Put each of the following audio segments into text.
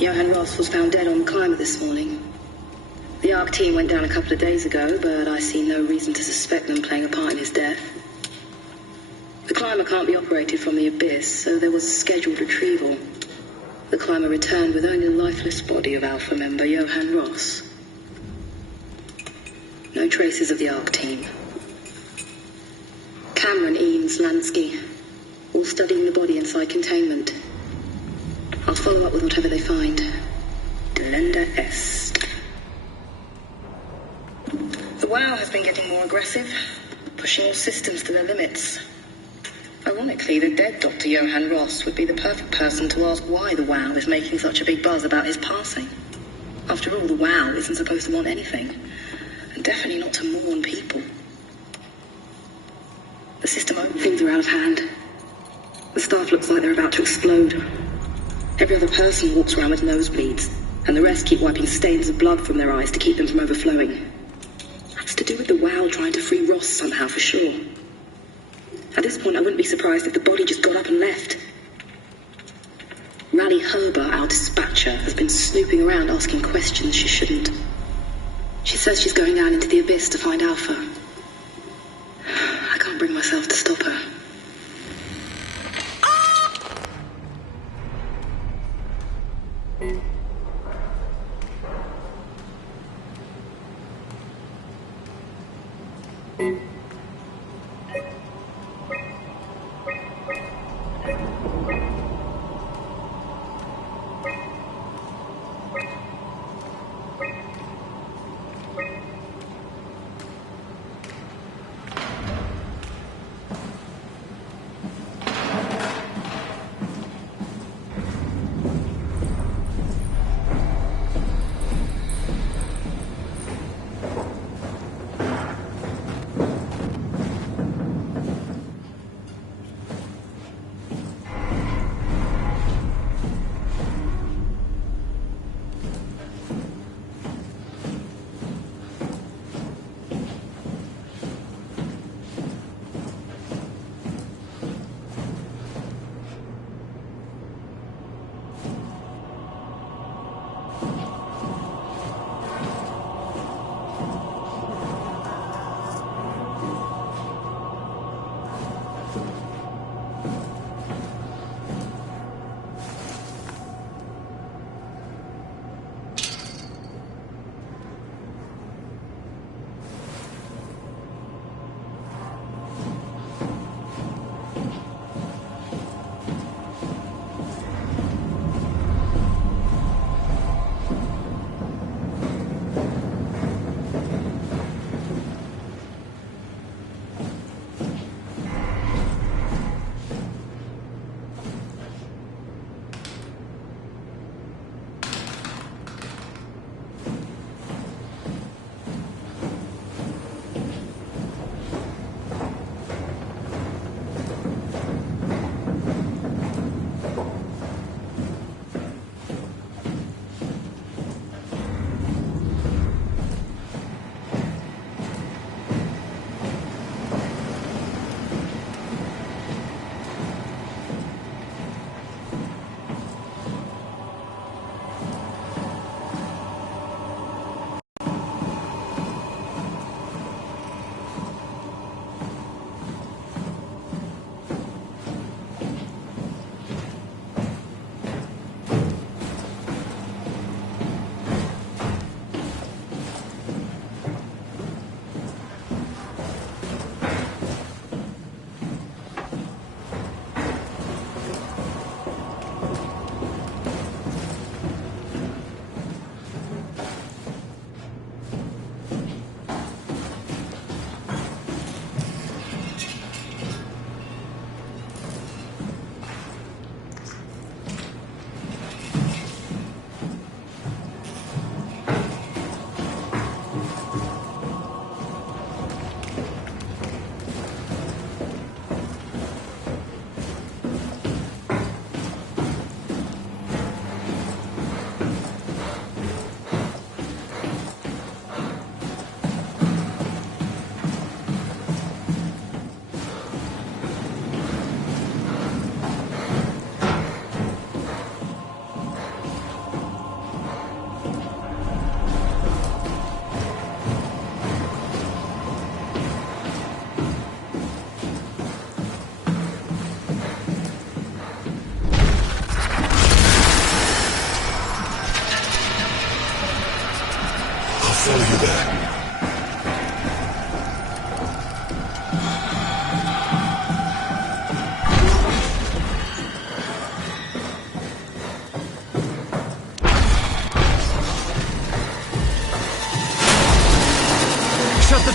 Johann Ross was found dead on the climber this morning. The ARC team went down a couple of days ago, but I see no reason to suspect them playing a part in his death. The climber can't be operated from the abyss, so there was a scheduled retrieval. The climber returned with only the lifeless body of Alpha member Johann Ross. No traces of the ARC team. Cameron, Eames, Lansky, all studying the body inside containment. I'll follow up with whatever they find. Delenda S. The WOW has been getting more aggressive, pushing all systems to their limits. Ironically, the dead Dr. Johann Ross would be the perfect person to ask why the WOW is making such a big buzz about his passing. After all, the WOW isn't supposed to want anything, and definitely not to mourn people. The system things are out of hand. The staff looks like they're about to explode. Every other person walks around with nosebleeds, and the rest keep wiping stains of blood from their eyes to keep them from overflowing. That's to do with the WOW trying to free Ross somehow, for sure. At this point, I wouldn't be surprised if the body just got up and left. Rally Herber, our dispatcher, has been snooping around asking questions she shouldn't. She says she's going down into the abyss to find Alpha. I can't bring myself to stop her.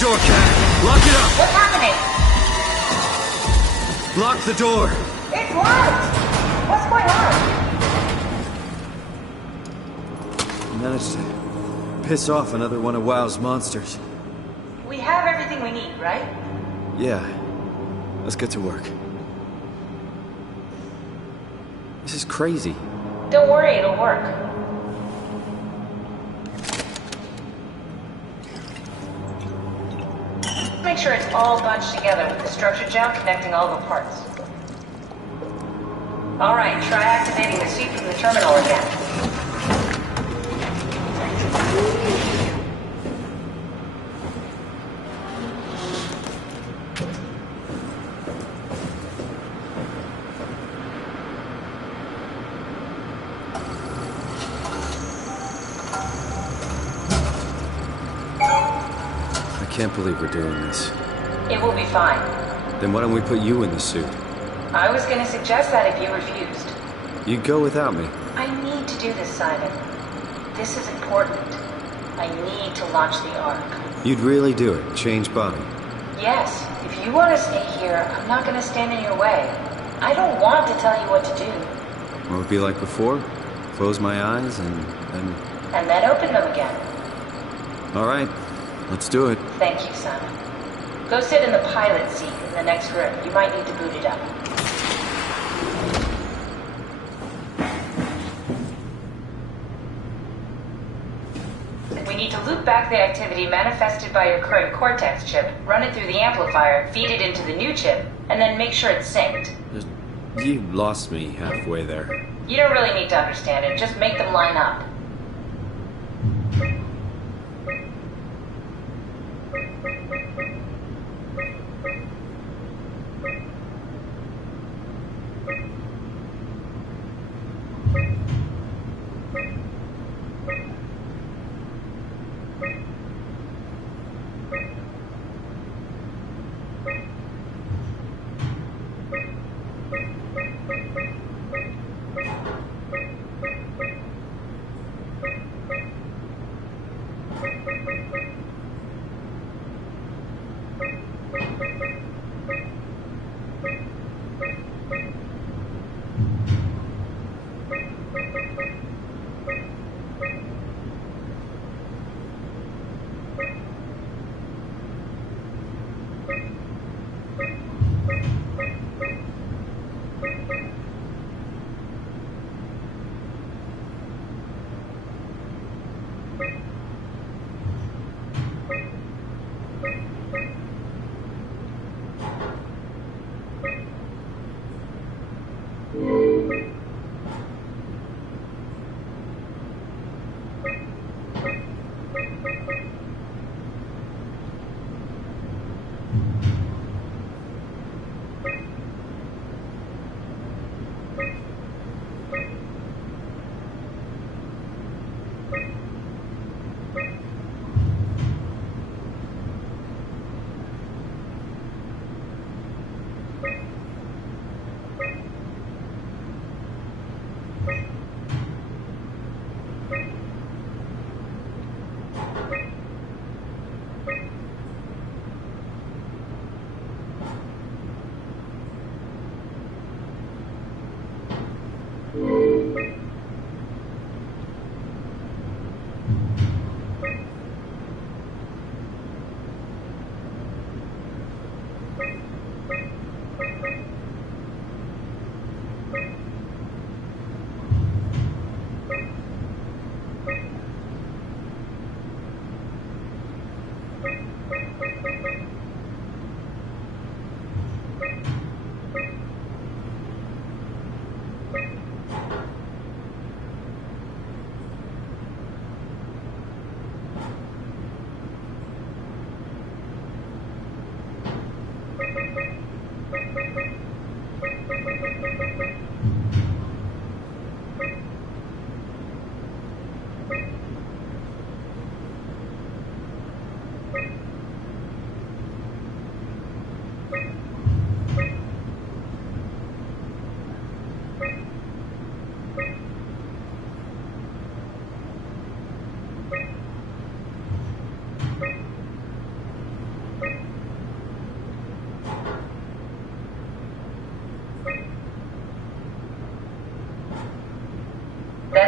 door, Cat! Lock it up! What's happening? Lock the door! It's locked! What's going on? I managed to piss off another one of WoW's monsters. We have everything we need, right? Yeah. Let's get to work. This is crazy. Don't worry, it'll work. Make sure it's all bunched together with the structure gel connecting all the parts. Alright, try activating the suit from the terminal again. I can't believe we're doing this. It will be fine. Then why don't we put you in the suit? I was gonna suggest that if you refused. You'd go without me. I need to do this, Simon. This is important. I need to launch the Ark. You'd really do it? Change body? Yes, if you want to stay here, I'm not gonna stand in your way. I don't want to tell you what to do. What would it be like before? Close my eyes and then... And then open them again. All right, let's do it. Thank you, Simon. Go sit in the pilot seat in the next room. You might need to boot it up. We need to loop back the activity manifested by your current Cortex chip, run it through the amplifier, feed it into the new chip, and then make sure it's synced. You lost me halfway there. You don't really need to understand it, just make them line up.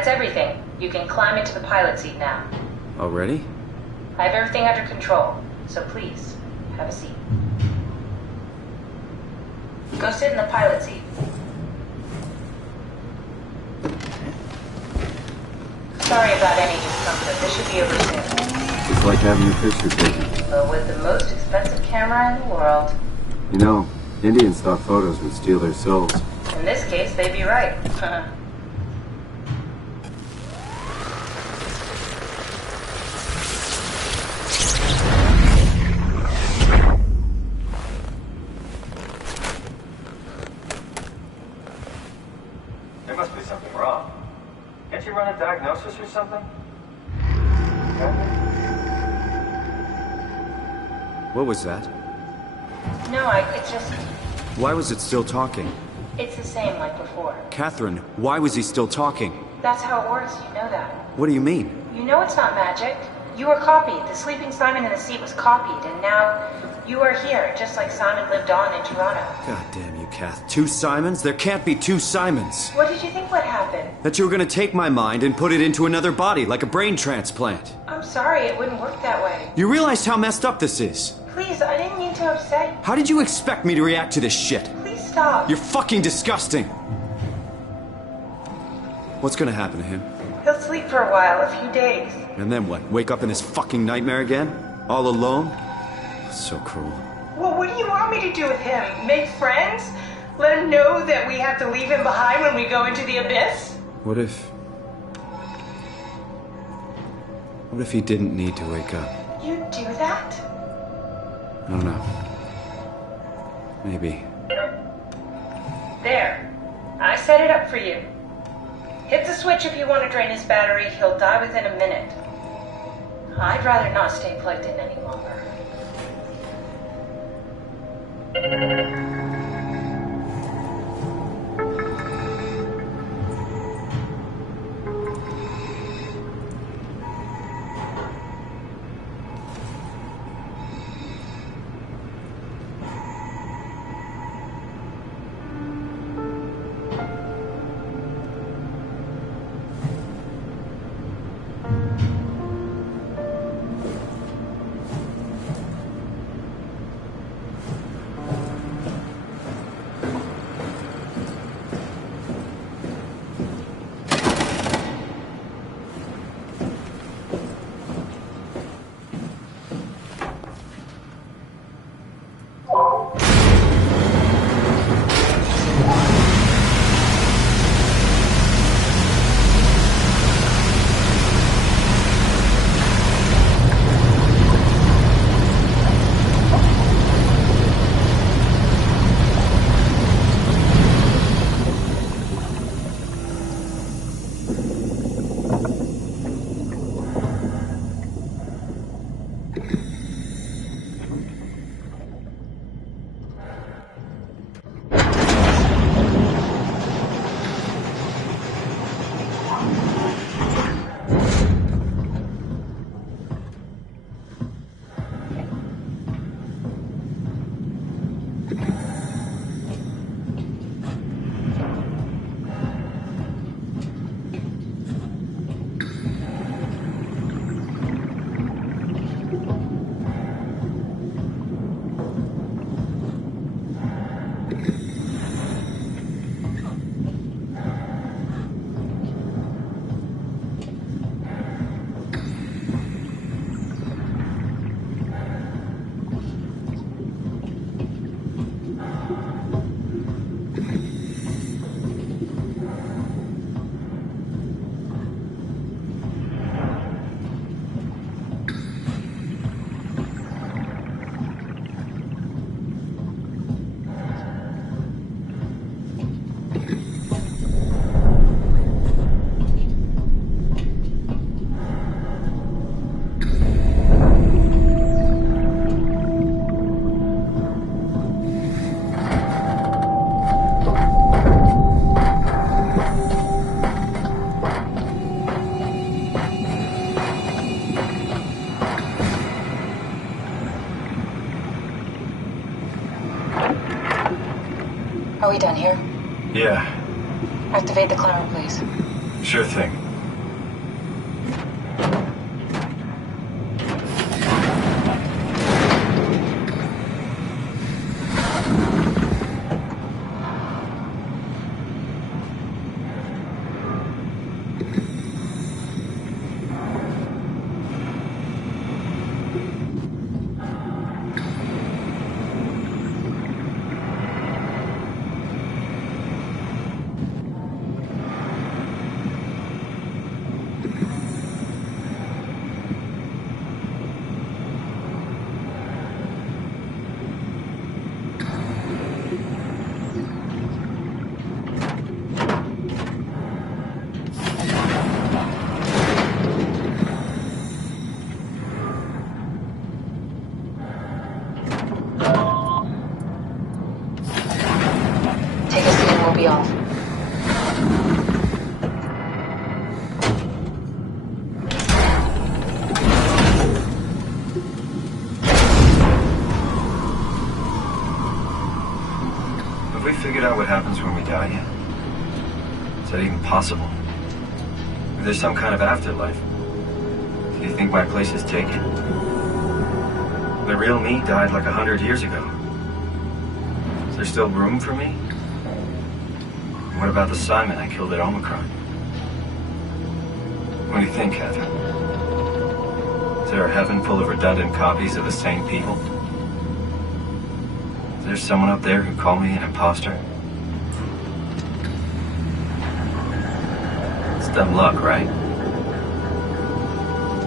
That's everything. You can climb into the pilot seat now. Already? I have everything under control, so please, have a seat. Go sit in the pilot seat. Sorry about any discomfort. This should be over soon. It's like having your picture taken. But with the most expensive camera in the world. You know, Indian stock photos would steal their souls. In this case, they'd be right. There must be something wrong. Can't you run a diagnosis or something? What was that? No, it's just... Why was it still talking? It's the same like before. Catherine, why was he still talking? That's how it works, you know that. What do you mean? You know it's not magic. You were copied. The sleeping Simon in the seat was copied, and now you are here, just like Simon lived on in Toronto. God damn you, Kath. 2 Simons? There can't be 2 Simons. What did you think would happen? That you were gonna take my mind and put it into another body, like a brain transplant. I'm sorry, it wouldn't work that way. You realize how messed up this is? Please, I didn't mean to upset you. How did you expect me to react to this shit? Please stop. You're fucking disgusting. What's gonna happen to him? He'll sleep for a while, a few days. And then what? Wake up in this fucking nightmare again? All alone? So cruel. Well, what do you want me to do with him? Make friends? Let him know that we have to leave him behind when we go into the abyss? What if he didn't need to wake up? You'd do that? I don't know. Maybe. There. I set it up for you. Hit the switch if you want to drain his battery. He'll die within a minute. I'd rather not stay plugged in any longer. Are we done here? Yeah, Activate the climber, please. sure thing. be off. Have we figured out what happens when we die yet? Is that even possible? If there's some kind of afterlife, do you think my place is taken? The real me died like 100 years ago. Is there still room for me? And what about the Simon I killed at Omicron? What do you think, Catherine? Is there a heaven full of redundant copies of the same people? Is there someone up there who called me an imposter? It's dumb luck, right?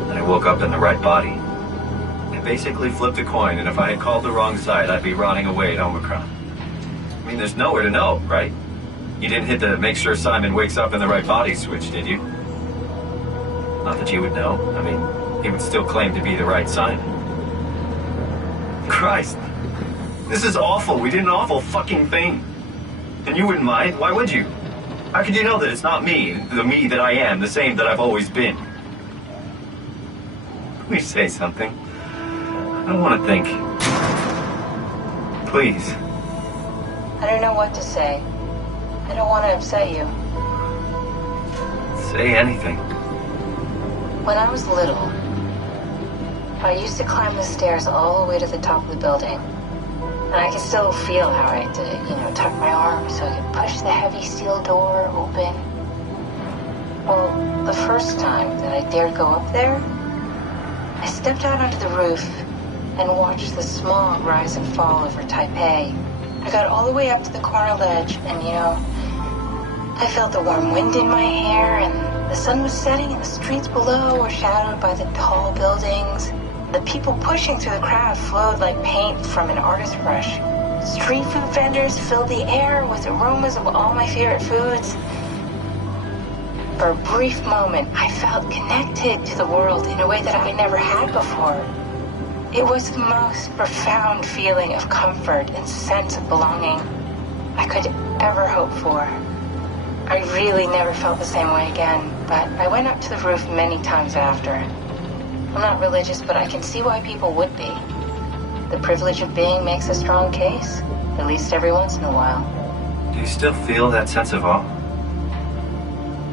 And I woke up in the right body. I basically flipped a coin, and if I had called the wrong side, I'd be rotting away at Omicron. I mean, there's nowhere to know, right? You didn't hit the make sure Simon wakes up in the right body switch, did you? Not that you would know. I mean, he would still claim to be the right Simon. Christ! This is awful. We did an awful fucking thing. And you wouldn't mind? Why would you? How could you know that it's not me, the me that I am, the same that I've always been? Let me say something. I don't want to think. Please. I don't know what to say. I don't want to upset you. Say anything. When I was little, I used to climb the stairs all the way to the top of the building. And I can still feel how I had to, tuck my arms so I could push the heavy steel door open. Well, the first time that I dared go up there, I stepped out onto the roof and watched the smog rise and fall over Taipei. I got all the way up to the corner ledge and, I felt the warm wind in my hair and the sun was setting and the streets below were shadowed by the tall buildings. The people pushing through the crowd flowed like paint from an artist's brush. Street food vendors filled the air with aromas of all my favorite foods. For a brief moment, I felt connected to the world in a way that I never had before. It was the most profound feeling of comfort and sense of belonging I could ever hope for. I really never felt the same way again, but I went up to the roof many times after. I'm not religious, but I can see why people would be. The privilege of being makes a strong case, at least every once in a while. Do you still feel that sense of awe?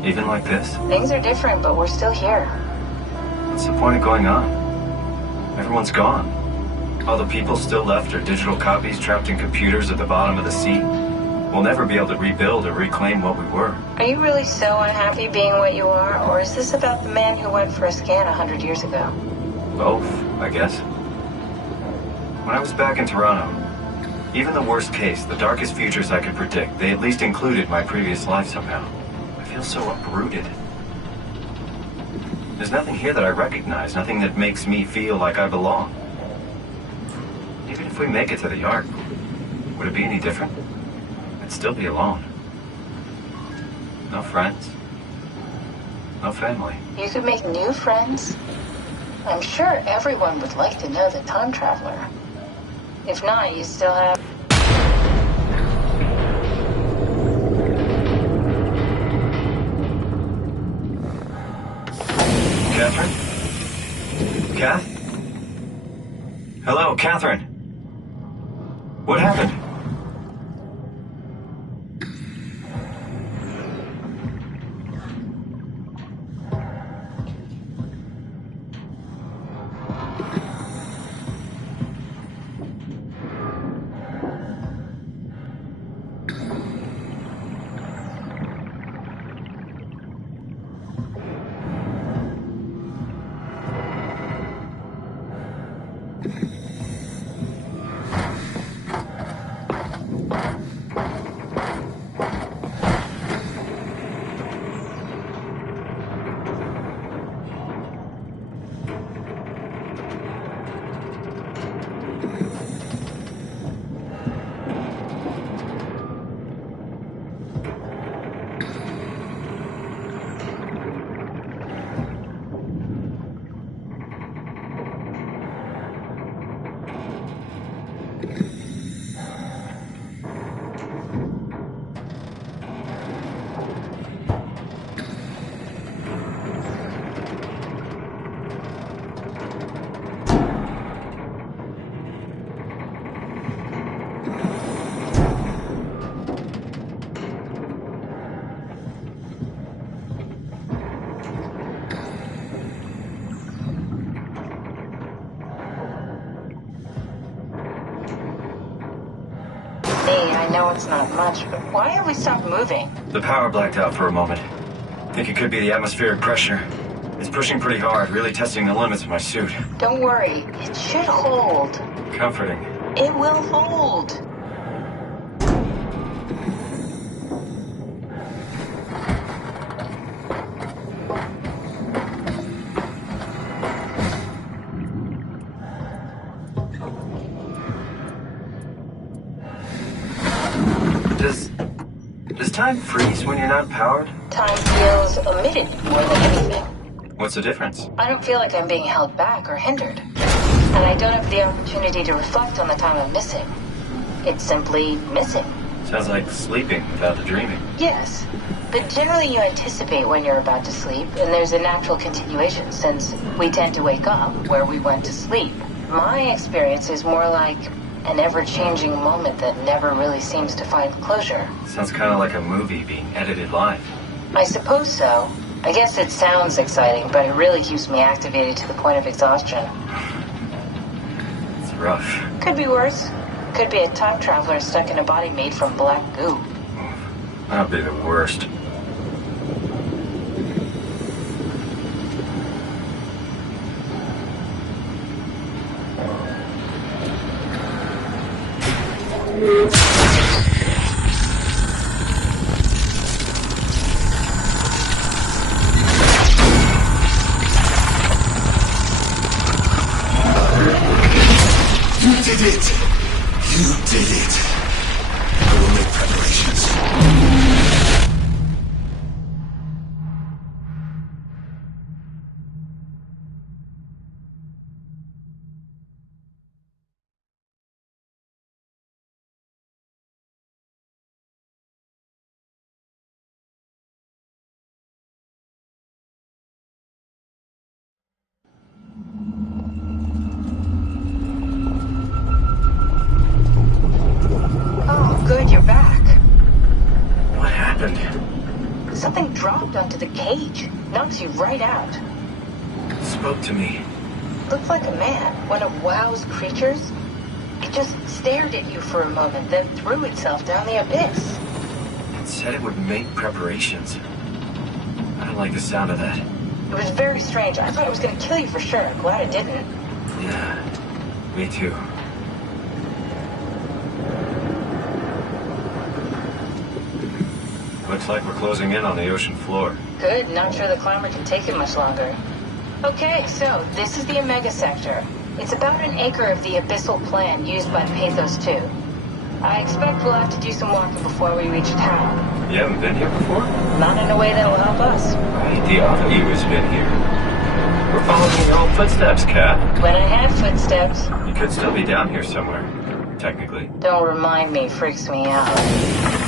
Even like this? Things are different, but we're still here. What's the point of going on? Everyone's gone. All the people still left are digital copies trapped in computers at the bottom of the sea. We'll never be able to rebuild or reclaim what we were. Are you really so unhappy being what you are, or is this about the man who went for a scan 100 years ago? Both, I guess. When I was back in Toronto, even the worst case, the darkest futures I could predict, they at least included my previous life somehow. I feel so uprooted. There's nothing here that I recognize, nothing that makes me feel like I belong. Even if we make it to the Ark, would it be any different? I'd still be alone. No friends. No family. You could make new friends. I'm sure everyone would like to know the time traveler. If not, you still have... Catherine? Kath? Hello, Catherine. What happened? know it's not much, but why have we stopped moving? The power blacked out for a moment. Think it could be the atmospheric pressure. It's pushing pretty hard, really testing the limits of my suit. Don't worry, it should hold. Comforting. It will hold. Does time freeze when you're not powered? Time feels omitted more than anything. What's the difference? I don't feel like I'm being held back or hindered. And I don't have the opportunity to reflect on the time I'm missing. It's simply missing. Sounds like sleeping without the dreaming. Yes, but generally you anticipate when you're about to sleep, and there's a natural continuation since we tend to wake up where we went to sleep. My experience is more like an ever-changing moment that never really seems to find closure. Sounds kind of like a movie being edited live. I suppose so. I guess it sounds exciting, but it really keeps me activated to the point of exhaustion. It's rough. Could be worse. Could be a time traveler stuck in a body made from black goo. That'd be the worst. You did it! You did it! I will make preparations. Oh, good, you're back. What happened? Something dropped onto the cage. Knocks you right out. It spoke to me. Looked like a man, one of WoW's creatures. It just stared at you for a moment, then threw itself down the abyss. It said it would make preparations. I don't like the sound of that. It was very strange. I thought it was going to kill you for sure. Glad it didn't. Yeah, me too. Looks like we're closing in on the ocean floor. Good, not sure the climber can take it much longer. Okay, so this is the Omega Sector. It's about an acre of the abyssal plan used by Pathos 2. I expect we'll have to do some walking before we reach town. You haven't been here before? Not in a way that'll help us. Right, the other you has been here. We're following your own footsteps, Kat. When I have footsteps, You could still be down here somewhere, technically. don't remind me, freaks me out.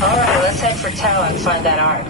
Alright, let's head for Tau and find that ark.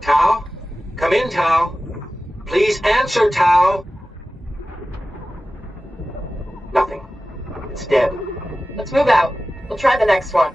Tau? Come in, Tau. Please answer, Tau. Nothing. It's dead. Let's move out. We'll try the next one.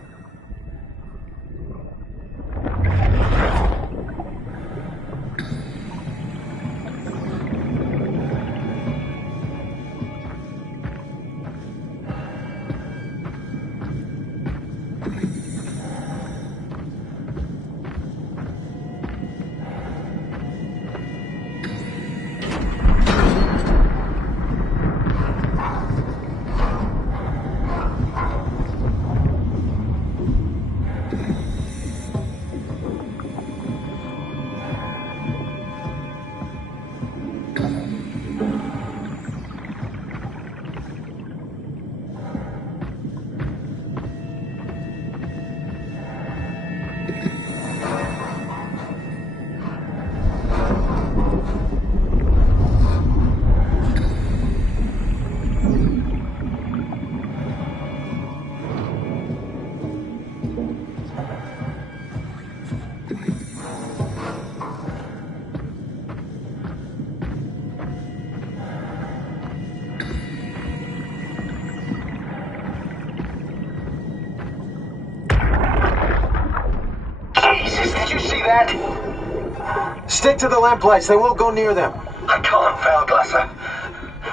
that? Stick to the lamplights. They won't go near them. I can't, Failglasser.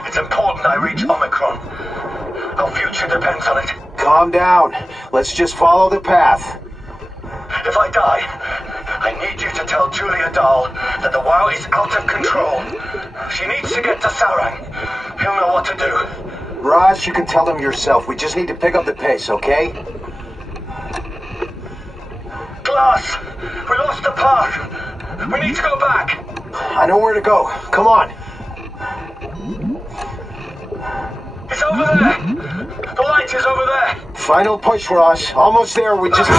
It's important I reach Omicron. Our future depends on it. Calm down. Let's just follow the path. If I die, I need you to tell Julia Dahl that the WoW is out of control. She needs to get to Saurang. He'll know what to do. Raj, you can tell them yourself. We just need to pick up the pace, okay? Glass! We lost the path! We need to go back! I know where to go. Come on. It's over there! The light is over there! Final push, Raj. Almost there. We just...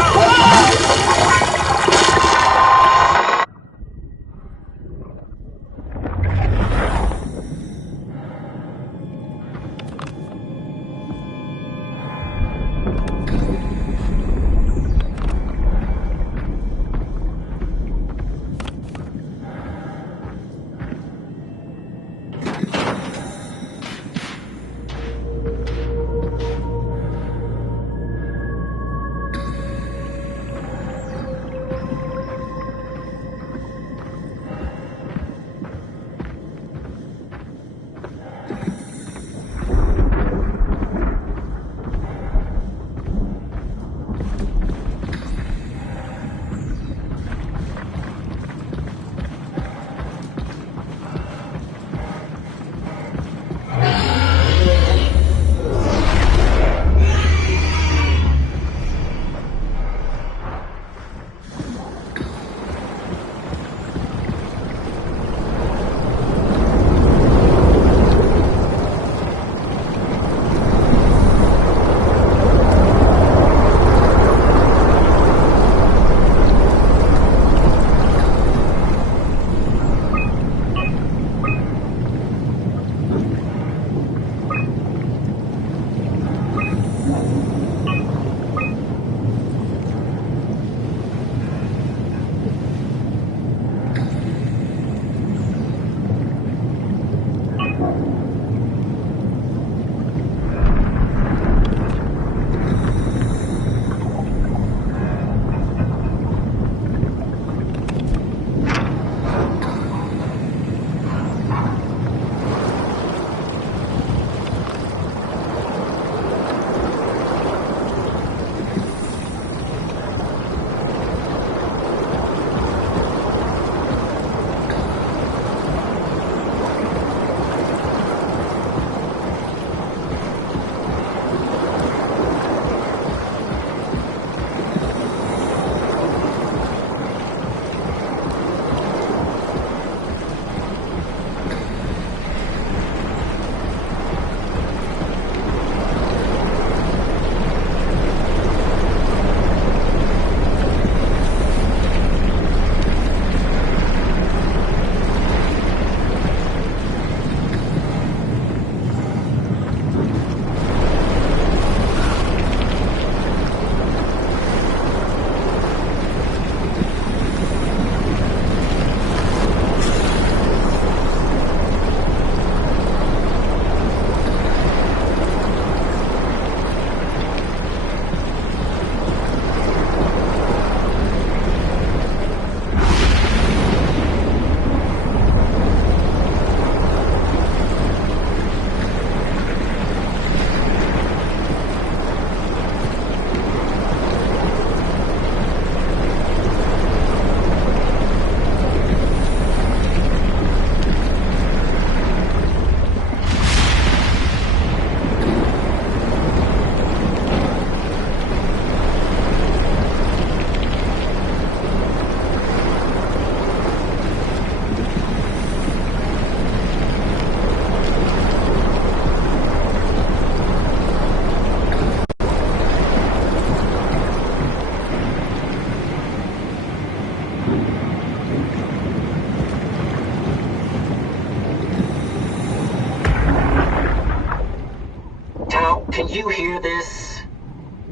Can you hear this?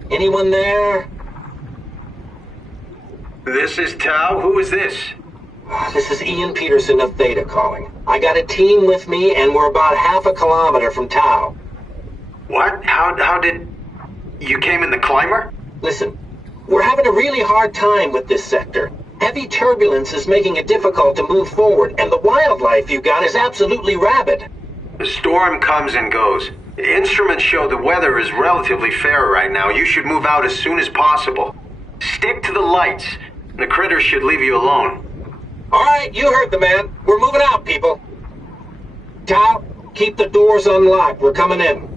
Anyone there? This is Tau. Who is this? This is Ian Peterson of Theta calling. I got a team with me, and we're about half a kilometer from Tau. What? How did... You came in the climber? Listen, we're having a really hard time with this sector. Heavy turbulence is making it difficult to move forward, and the wildlife you got is absolutely rabid. The storm comes and goes. Instruments show the weather is relatively fair right now. You should move out as soon as possible. Stick to the lights. The critters should leave you alone. All right, you heard the man. We're moving out, people. Tao, keep the doors unlocked. We're coming in.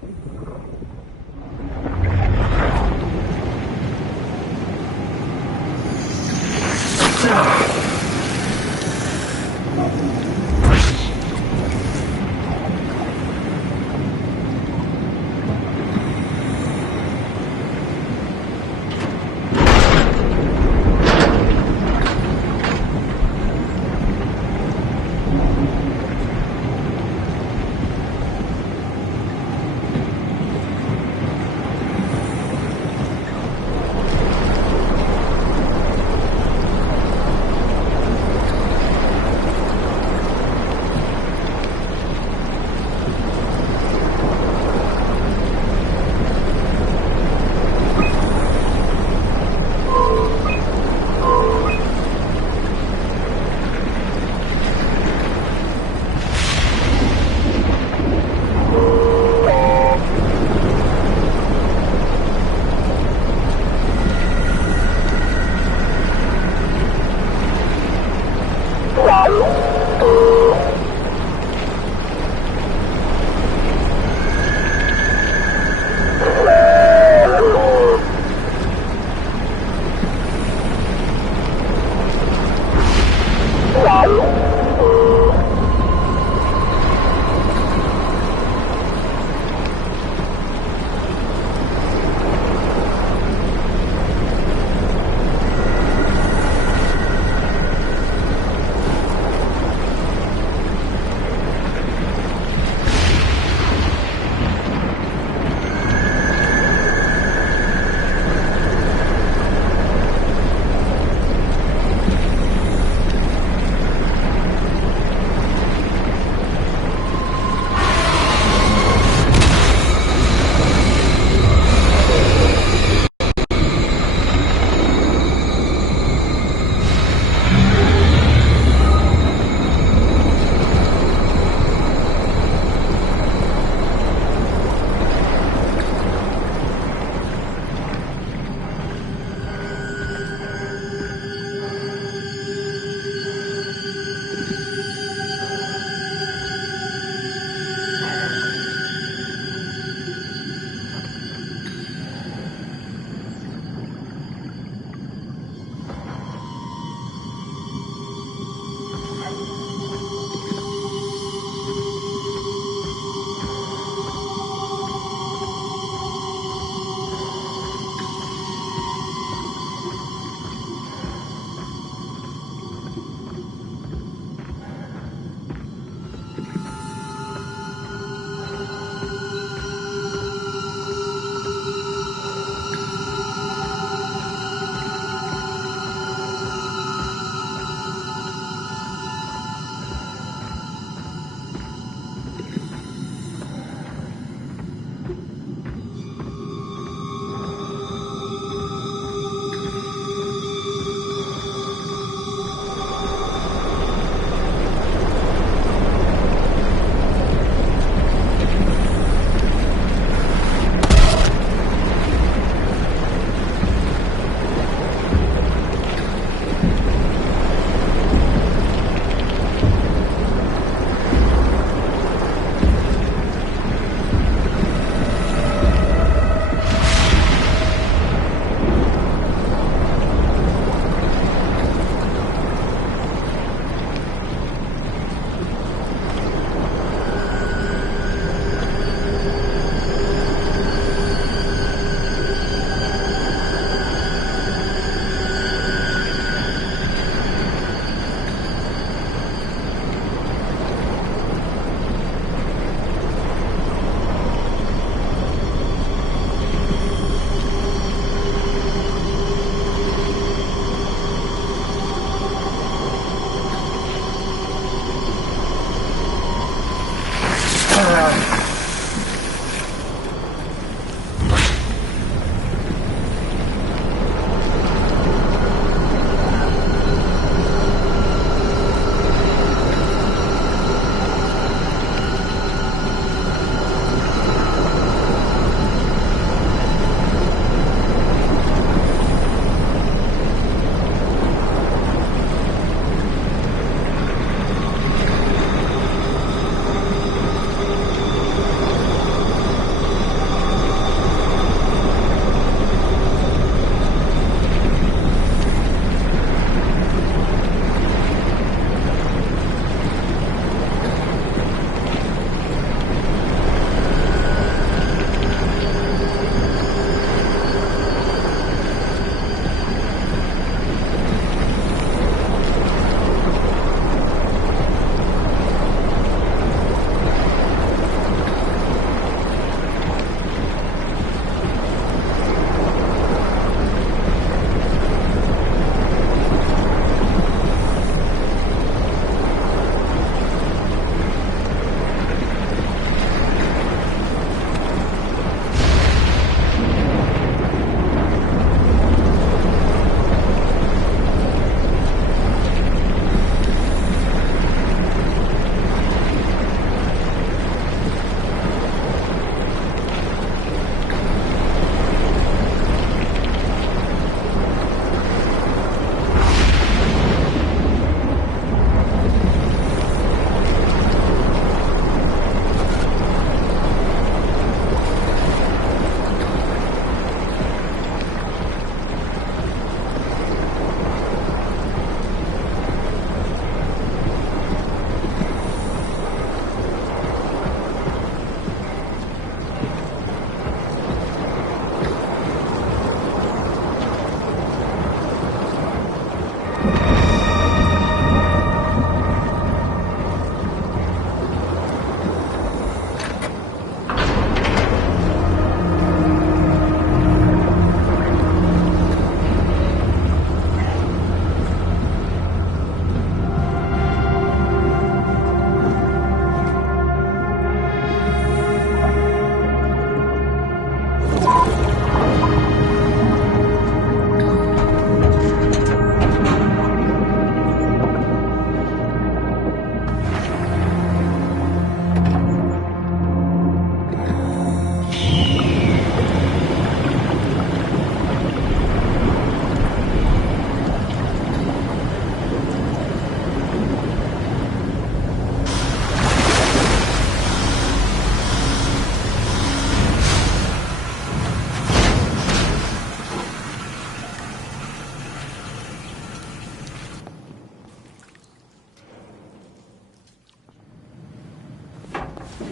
Never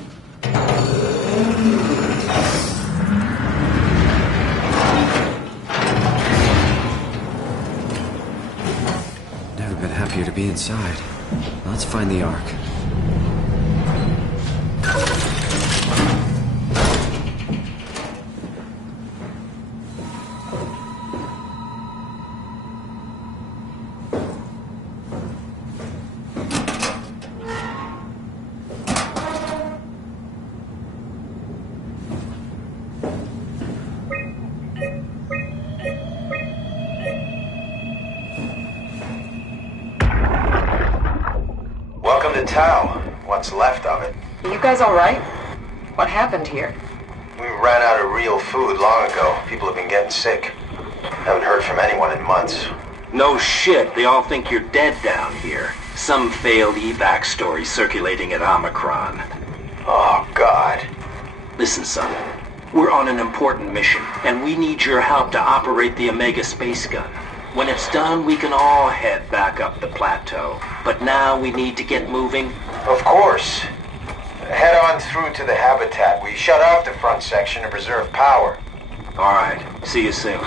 been happier to be inside. Let's find the Ark. Welcome to town. What's left of it. You guys alright? What happened here? We ran out of real food long ago. People have been getting sick. Haven't heard from anyone in months. No shit, they all think you're dead down here. Some failed evac story circulating at Omicron. Oh, God. Listen, son. We're on an important mission, and we need your help to operate the Omega space gun. When it's done, we can all head back up the plateau. But now we need to get moving. Of course. Head on through to the habitat. We shut off the front section to preserve power. All right. See you soon.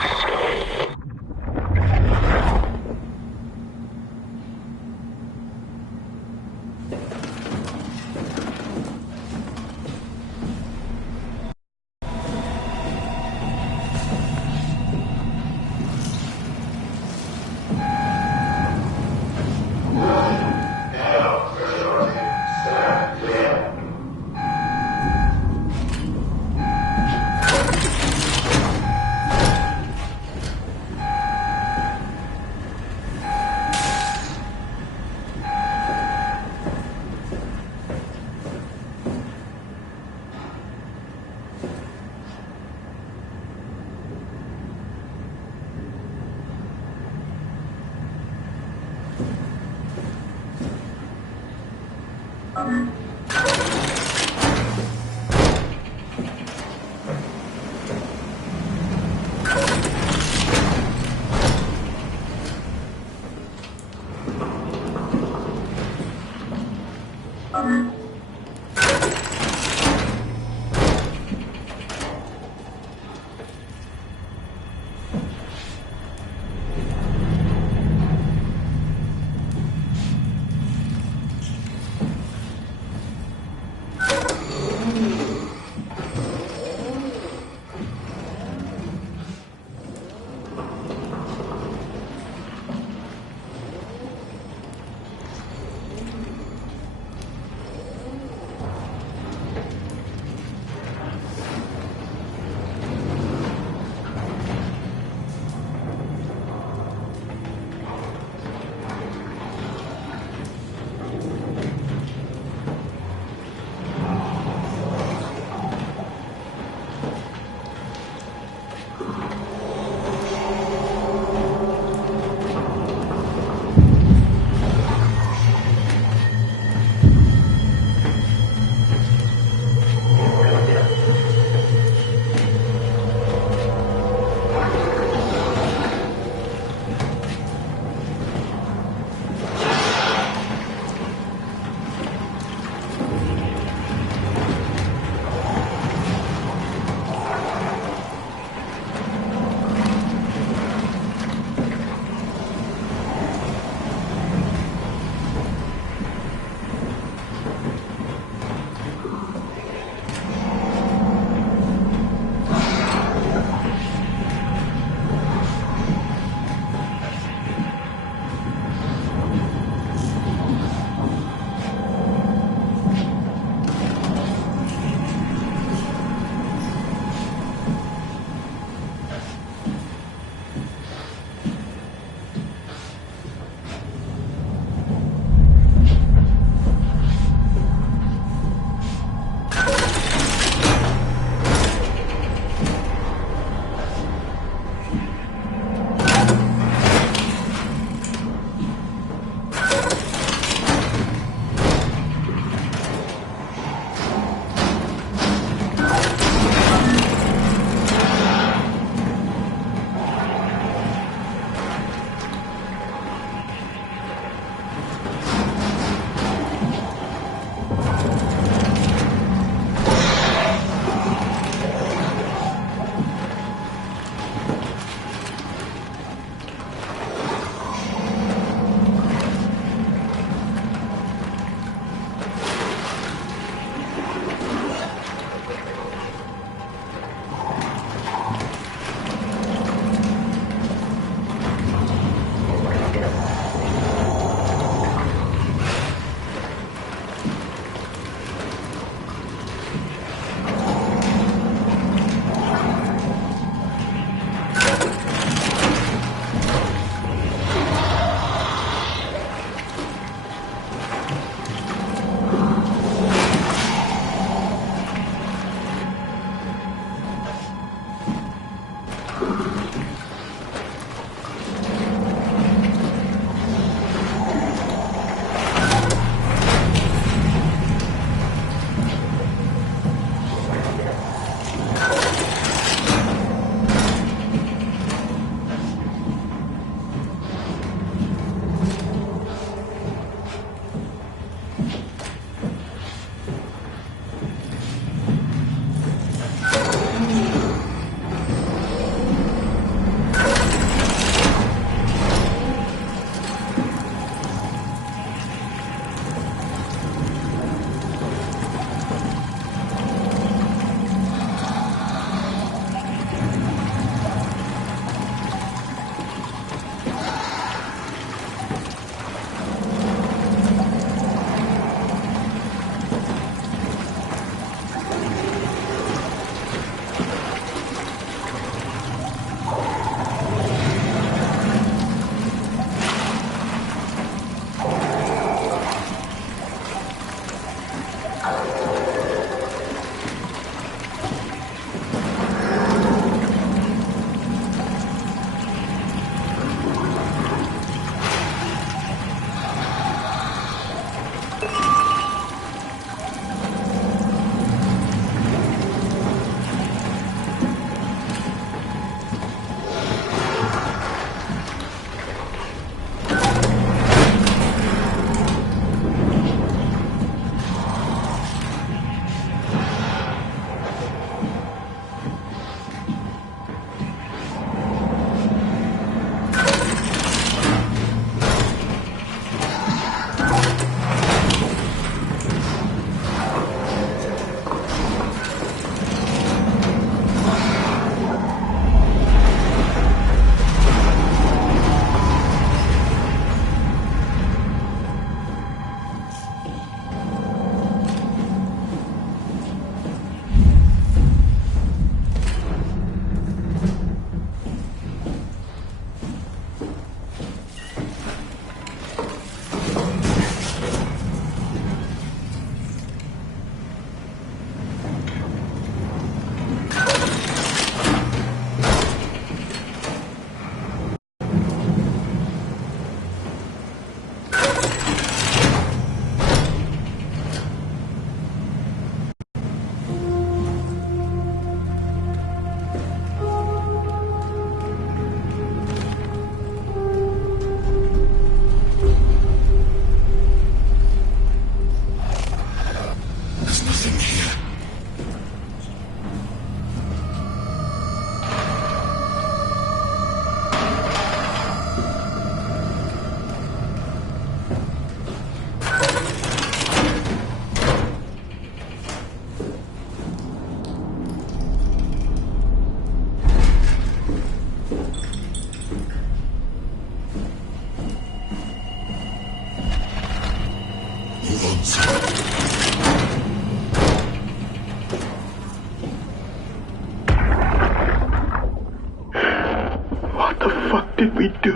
we do?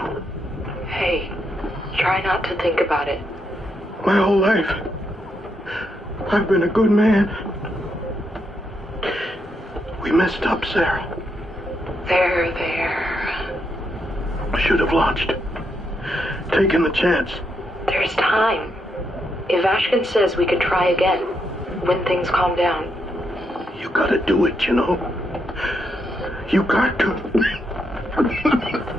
Hey, try not to think about it. My whole life, I've been a good man. We messed up, Sarah. There. I should have launched. Taken the chance. There's time. If Ashkin says we could try again, when things calm down. You gotta do it, you know? You got to.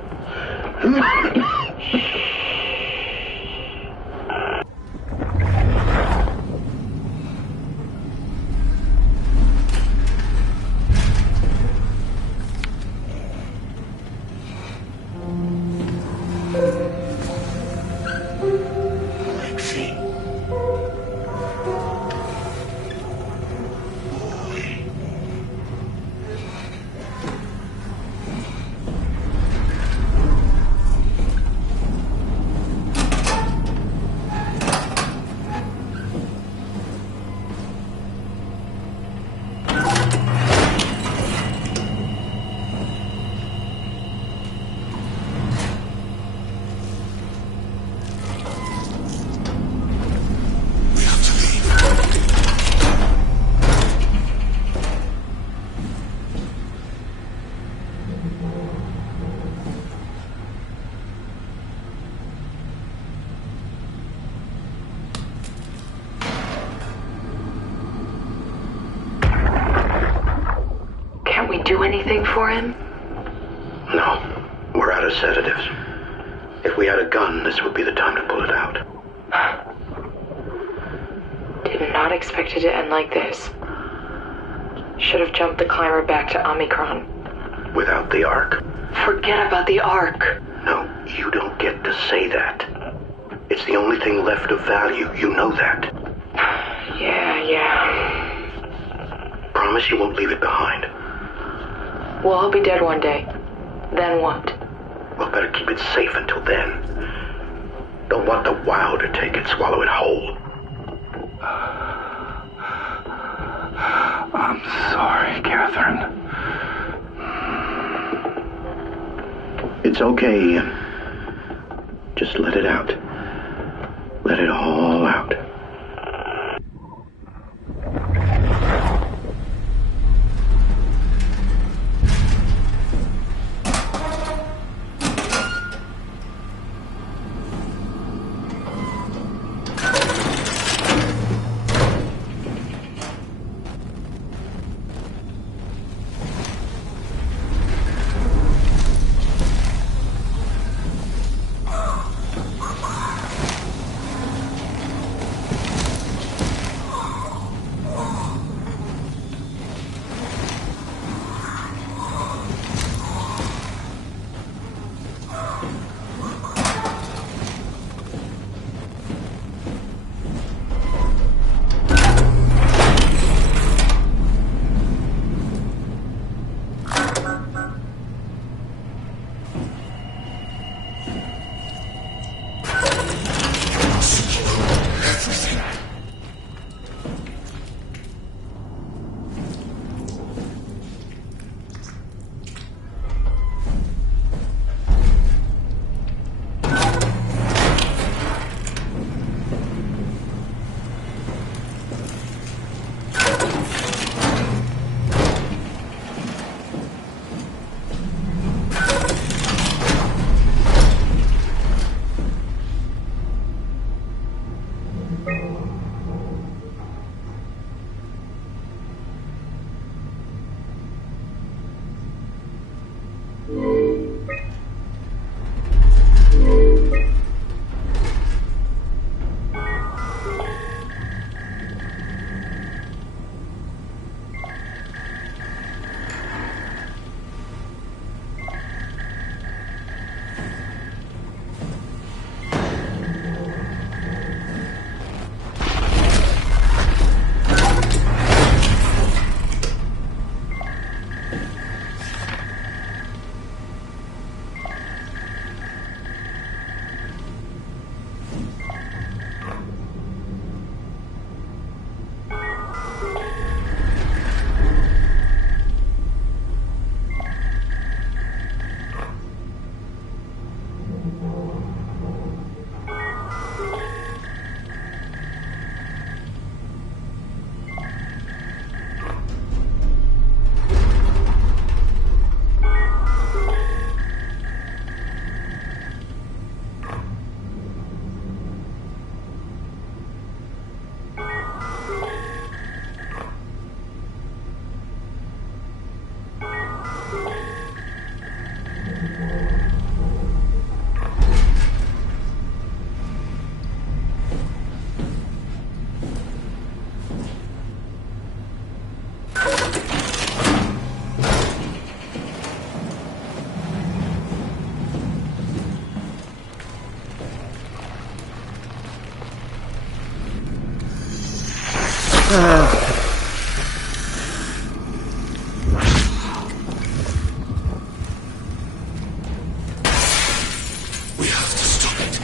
Do anything for him? No. We're out of sedatives. If we had a gun, this would be the time to pull it out. Did not expect it to end like this. Should have jumped the climber back to Omicron. Without the Ark. Forget about the Ark. No, you don't get to say that. It's the only thing left of value. You know that. Yeah. Promise you won't leave it behind. Well, I'll be dead one day. Then what? We'll better keep it safe until then. Don't want the wow to take it, swallow it whole. I'm sorry, Catherine. It's okay, Ian. Just let it out. Let it all out. We have to stop it.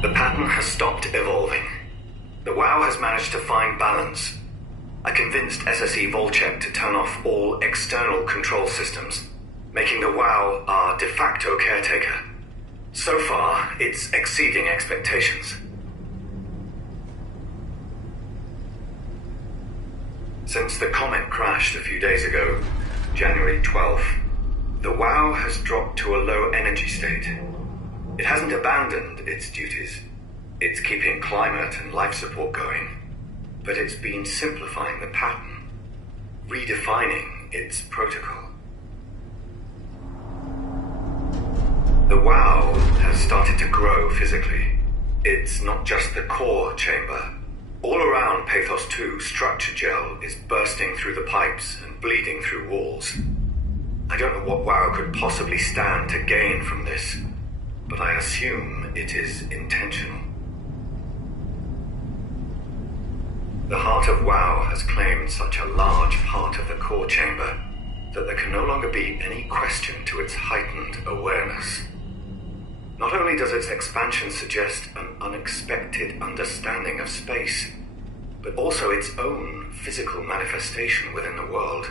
The pattern has stopped evolving. The WoW has managed to find balance. I convinced SSE Volcheck to turn off all external control systems, making the WoW our de facto caretaker. So far, it's exceeding expectations. Since the comet crashed a few days ago, January 12th, the WoW has dropped to a low energy state. It hasn't abandoned its duties. It's keeping climate and life support going, but it's been simplifying the pattern. redefining its protocol. The WOW has started to grow physically. It's not just the core chamber. All around Pathos 2, structure gel is bursting through the pipes and bleeding through walls. I don't know what WOW could possibly stand to gain from this, but I assume it is intentional. The heart of WOW has claimed such a large part of the core chamber that there can no longer be any question to its heightened awareness. Not only does its expansion suggest an unexpected understanding of space, but also its own physical manifestation within the world.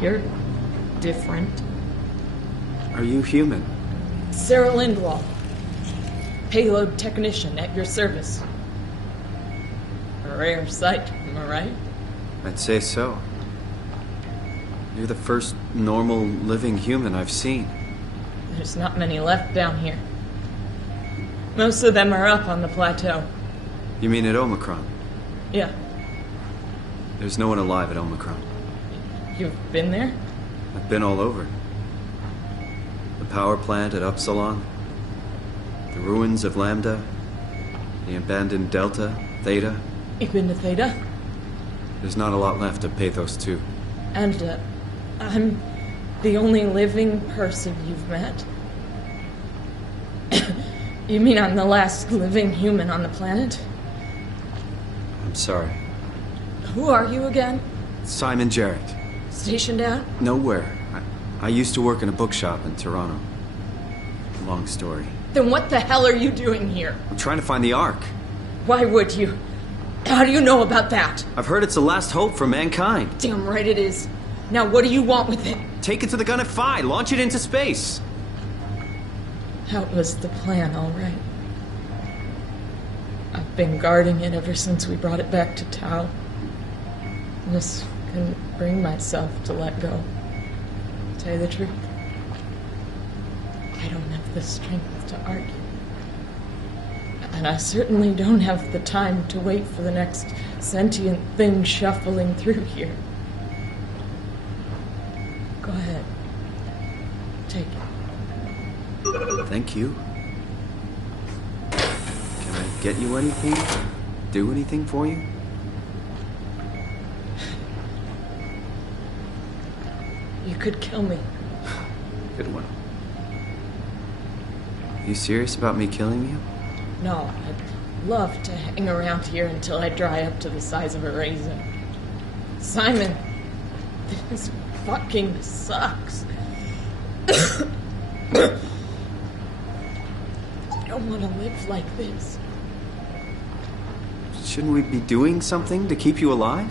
You're different. Are you human? Sarah Lindwall, payload technician at your service. A rare sight, am I right? I'd say so. You're the first normal living human I've seen. There's not many left down here. Most of them are up on the plateau. You mean at Omicron? Yeah. There's no one alive at Omicron. You've been there? I've been all over. The power plant at Upsilon, the ruins of Lambda, the abandoned Delta, Theta. You've been to Theta? There's not a lot left of Pathos 2. And, I'm the only living person you've met? You mean I'm the last living human on the planet? I'm sorry. Who are you again? Simon Jarrett. Stationed out? Nowhere. I used to work in a bookshop in Toronto. Long story. Then what the hell are you doing here? I'm trying to find the Ark. Why would you? How do you know about that? I've heard it's the last hope for mankind. Damn right it is. Now what do you want with it? Take it to the gun at Phi. Launch it into space. That was the plan, all right. I've been guarding it ever since we brought it back to Tau. Just couldn't bring myself to let go. To tell you the truth, I don't have the strength to argue. And I certainly don't have the time to wait for the next sentient thing shuffling through here. Go ahead. Take it. Thank you. Can I get you anything? Do anything for you? You could kill me. Good one. You serious about me killing you? No, I'd love to hang around here until I dry up to the size of a raisin. Simon, this fucking sucks. I don't want to live like this. Shouldn't we be doing something to keep you alive?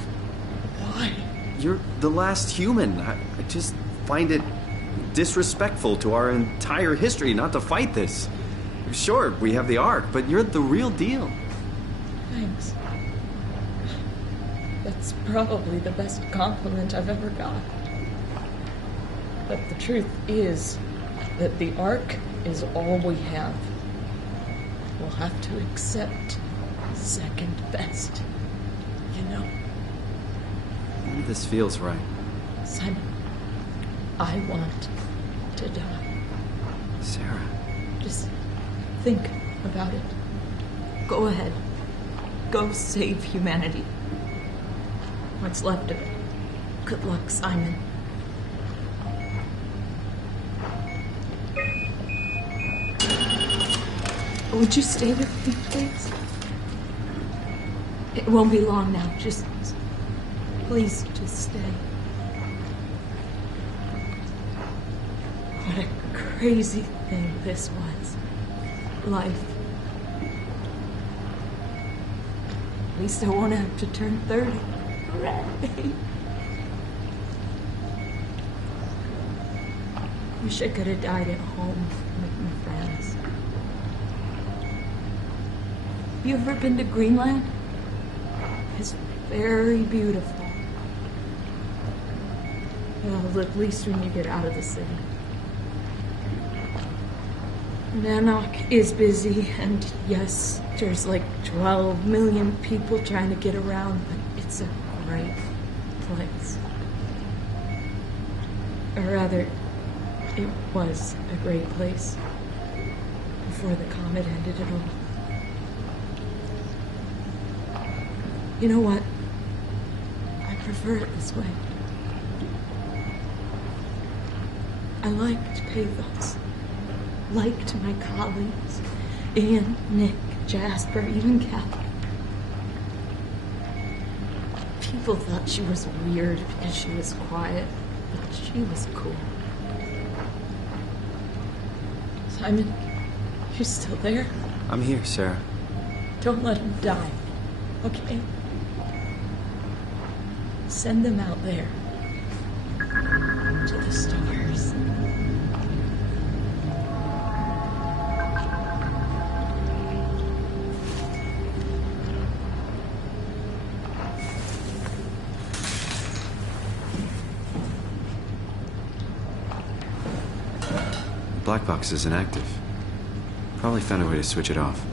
Why? You're the last human. I just find it disrespectful to our entire history not to fight this. Sure, we have the Ark, but you're the real deal. Thanks. That's probably the best compliment I've ever got. But the truth is that the Ark is all we have. We'll have to accept second best, you know. None of this feels right. Simon, I want to die. Sarah. Just think about it. Go ahead. Go save humanity. What's left of it. Good luck, Simon. Would you stay with me, please? It won't be long now. Just please, just stay. What a crazy thing this was. Life. At least I won't have to turn 30. Hooray! Wish I could have died at home with my friends. You ever been to Greenland? It's very beautiful. Well, at least when you get out of the city. Nanook is busy, and yes, there's like 12 million people trying to get around, but it's a great place. Or rather, it was a great place before the comet ended it all. You know what? I prefer it this way. I liked pathos. Liked my colleagues. Ian, Nick, Jasper, even Kathy. People thought she was weird because she was quiet, but she was cool. Simon, you still there? I'm here, Sarah. Don't let him die, okay? Send them out there. To the stars. Black box is inactive. Probably found a way to switch it off.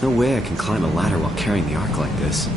No way I can climb a ladder while carrying the Ark like this.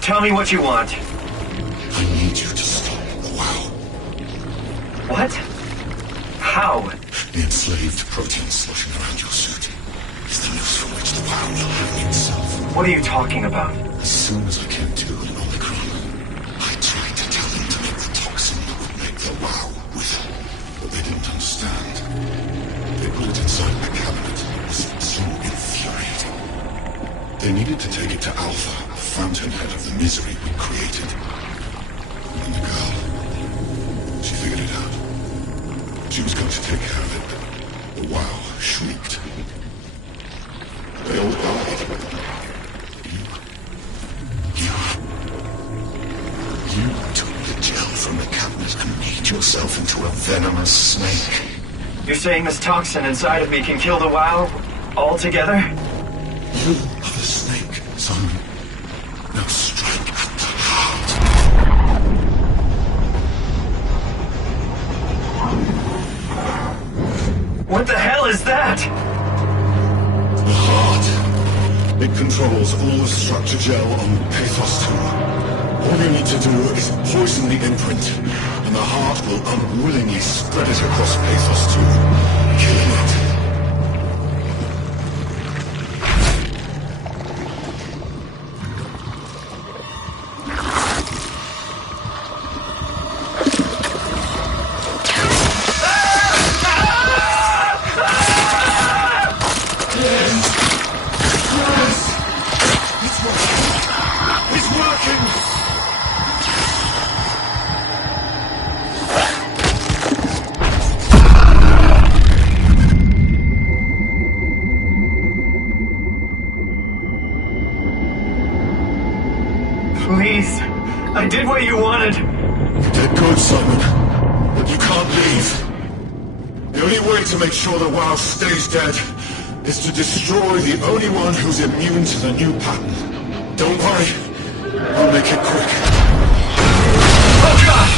Tell me what you want. I need you to stop the WoW. What? How? The enslaved protein sloshing around your suit is the noose from which the WoW will have itself. What are you talking about? As soon as I came to in Omicron, I tried to tell them to make the toxin that would make the WoW wither, but they didn't understand. They put it inside a cabinet. It was so infuriating. They needed to take it to Alpha, fountainhead of the misery we created. And the girl, she figured it out. She was going to take care of it, but the WoW shrieked. They all died. You took the gel from the cabinet and made yourself into a venomous snake. You're saying this toxin inside of me can kill the WoW altogether? You are the snake, son. Now strike at the heart. What the hell is that? The heart. It controls all the structure gel on Pathos 2. All you need to do is poison the imprint, and the heart will unwillingly spread it across Pathos 2, killing it. Please, I did what you wanted. You did good, Simon, but you can't leave. The only way to make sure the WoW stays dead is to destroy the only one who's immune to the new pattern. Don't worry, I'll make it quick. Oh, God!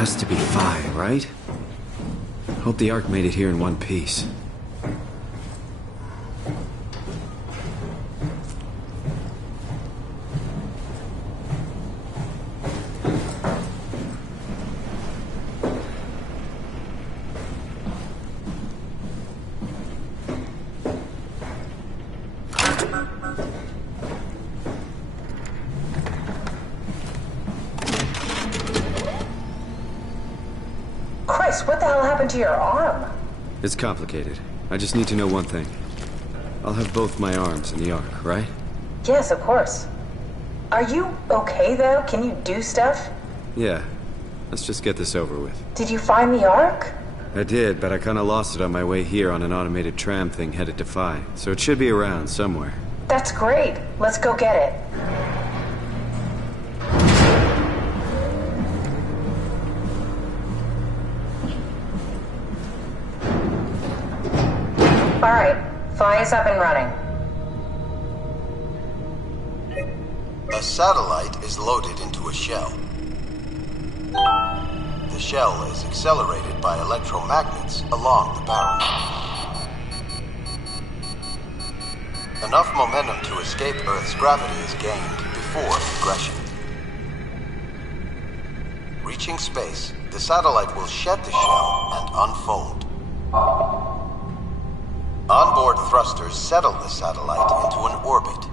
Has to be Phi, right? Hope the Ark made it here in one piece. What the hell happened to your arm? It's complicated. I just need to know one thing. I'll have both my arms in the Ark, right? Yes, of course. Are you okay, though? Can you do stuff? Yeah. Let's just get this over with. Did you find the Ark? I did, but I kinda lost it on my way here on an automated tram thing headed to Phi. So it should be around somewhere. That's great. Let's go get it. Alright, Phi is up and running. A satellite is loaded into a shell. The shell is accelerated by electromagnets along the barrel. Enough momentum to escape Earth's gravity is gained before regression. Reaching space, the satellite will shed the shell and unfold. Onboard thrusters settle the satellite into an orbit.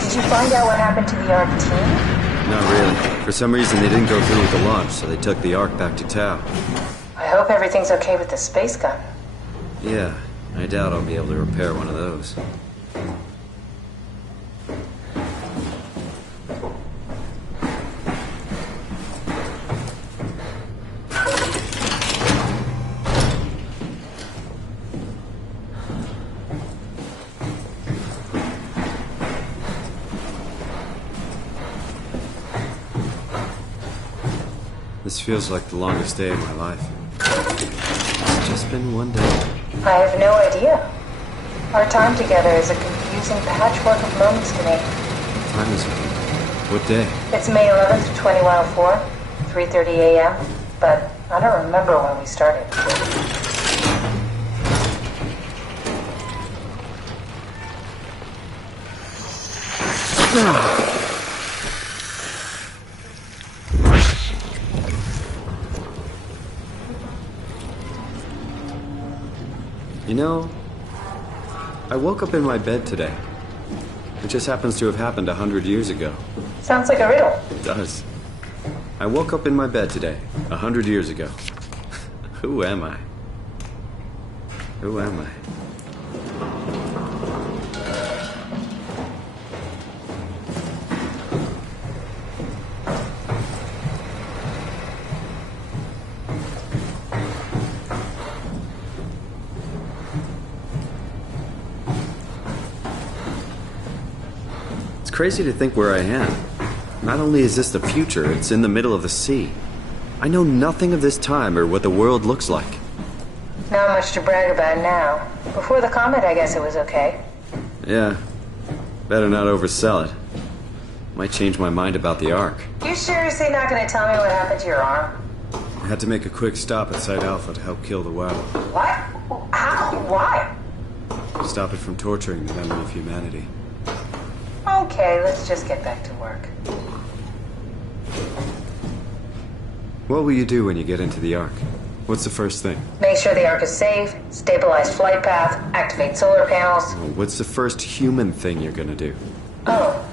Did you find out what happened to the Ark team? Not really. For some reason, they didn't go through with the launch, so they took the Ark back to Tau. I hope everything's okay with the space gun. Yeah, I doubt I'll be able to repair one of those. This feels like the longest day of my life. It's just been one day. I have no idea. Our time together is a confusing patchwork of moments to me. What time is it? What day? It's May 11th, 2104, 3:30 a.m., but I don't remember when we started. You know, I woke up in my bed today. It just happens to have happened 100 years ago. Sounds like a riddle. It does. I woke up in my bed today, 100 years ago. Who am I? Who am I? It's crazy to think where I am. Not only is this the future, it's in the middle of the sea. I know nothing of this time or what the world looks like. Not much to brag about now. Before the comet, I guess it was okay. Yeah, better not oversell it. Might change my mind about the Ark. You seriously not gonna tell me what happened to your arm? I had to make a quick stop at Site Alpha to help kill the WoW. What? How? Why? Stop it from torturing the memory of humanity. Okay, let's just get back to work. What will you do when you get into the Ark? What's the first thing? Make sure the Ark is safe, stabilize flight path, activate solar panels. Oh, what's the first human thing you're gonna do? Oh.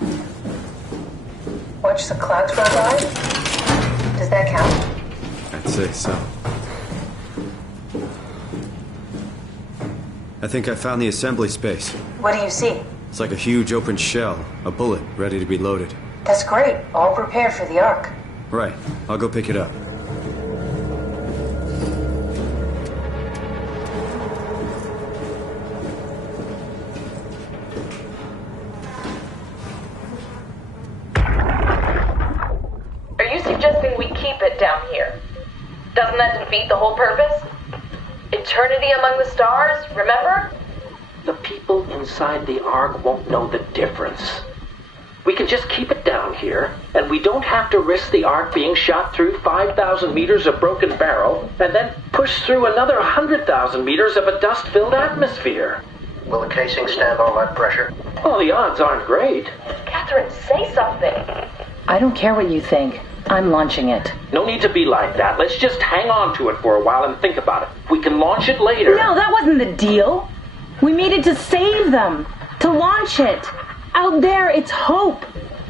Watch the clouds roll by? Does that count? I'd say so. I think I found the assembly space. What do you see? It's like a huge open shell, a bullet ready to be loaded. That's great. All prepared for the Ark. Right. I'll go pick it up. Are you suggesting we keep it down here? Doesn't that defeat the whole purpose? Eternity among the stars, remember? The people inside the Ark won't know the difference. We can just keep it down here, and we don't have to risk the Ark being shot through 5,000 meters of broken barrel, and then push through another 100,000 meters of a dust-filled atmosphere. Will the casing stand all that pressure? Well, the odds aren't great. Catherine, say something. I don't care what you think. I'm launching it. No need to be like that. Let's just hang on to it for a while and think about it. We can launch it later. No, that wasn't the deal. We needed to save them. To launch it. Out there, it's hope.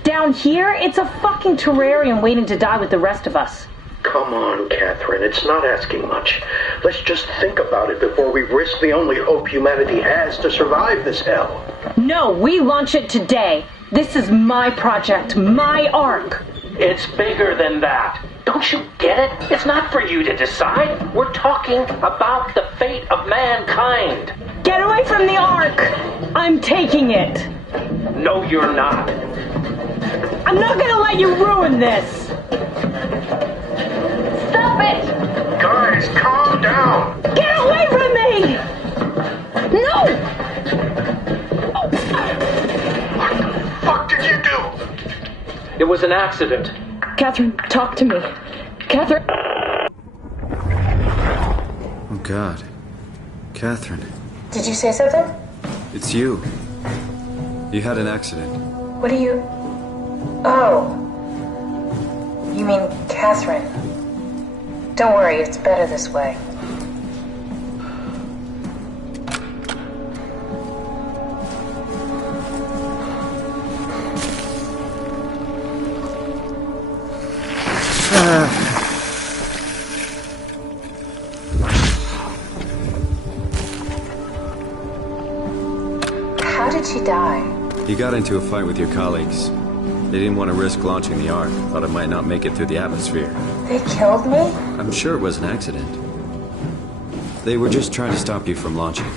Down here, it's a fucking terrarium waiting to die with the rest of us. Come on, Catherine. It's not asking much. Let's just think about it before we risk the only hope humanity has to survive this hell. No, we launch it today. This is my project, my Ark. It's bigger than that. Don't you get it? It's not for you to decide. We're talking about the fate of mankind. Get away from the Ark! I'm taking it. No, you're not. I'm not gonna let you ruin this. Stop it! Guys, calm down! Get away from me! No! What the fuck did you do? It was an accident. Catherine, talk to me. Catherine. Oh, God. Catherine. Did you say something? It's you. You had an accident. What do you... Oh. You mean Catherine. Don't worry, it's better this way. How did she die? You got into a fight with your colleagues. They didn't want to risk launching the Ark. Thought it might not make it through the atmosphere. They killed me? I'm sure it was an accident. They were just trying to stop you from launching.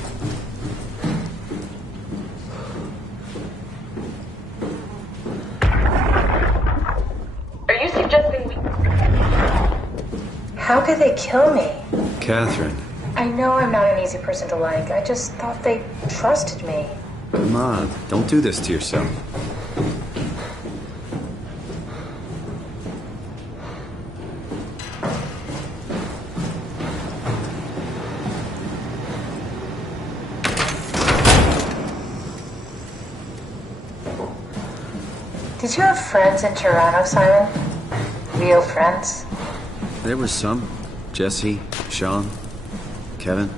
Are you suggesting we... How could they kill me? Catherine. I know I'm not an easy person to like. I just thought they trusted me. Come on, don't do this to yourself. Did you have friends in Toronto, Simon? Real friends? There was some. Jesse, Sean, Kevin.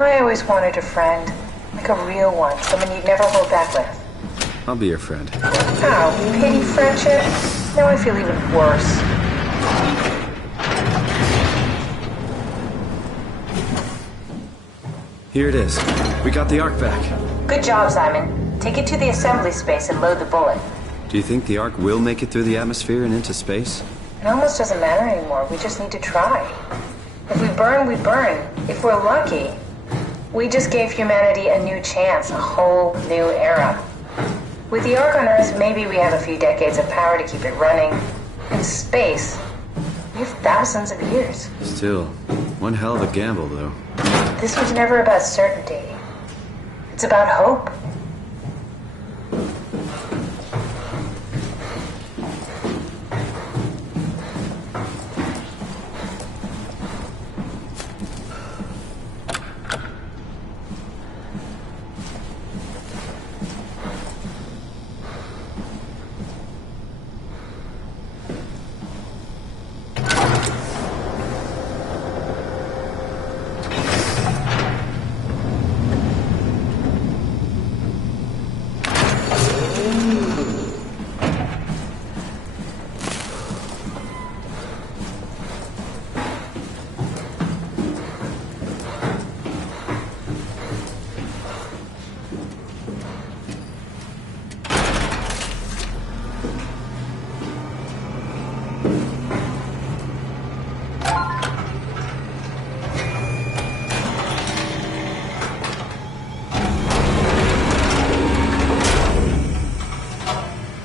I always wanted a friend. Like a real one. Someone you'd never hold back with. I'll be your friend. Oh, pity friendship? Now I feel even worse. Here it is. We got the Ark back. Good job, Simon. Take it to the assembly space and load the bullet. Do you think the Ark will make it through the atmosphere and into space? It almost doesn't matter anymore. We just need to try. If we burn, we burn. If we're lucky, we just gave humanity a new chance, a whole new era. With the Ark on Earth, maybe we have a few decades of power to keep it running. In space, we have thousands of years. Still, one hell of a gamble, though. This was never about certainty. It's about hope.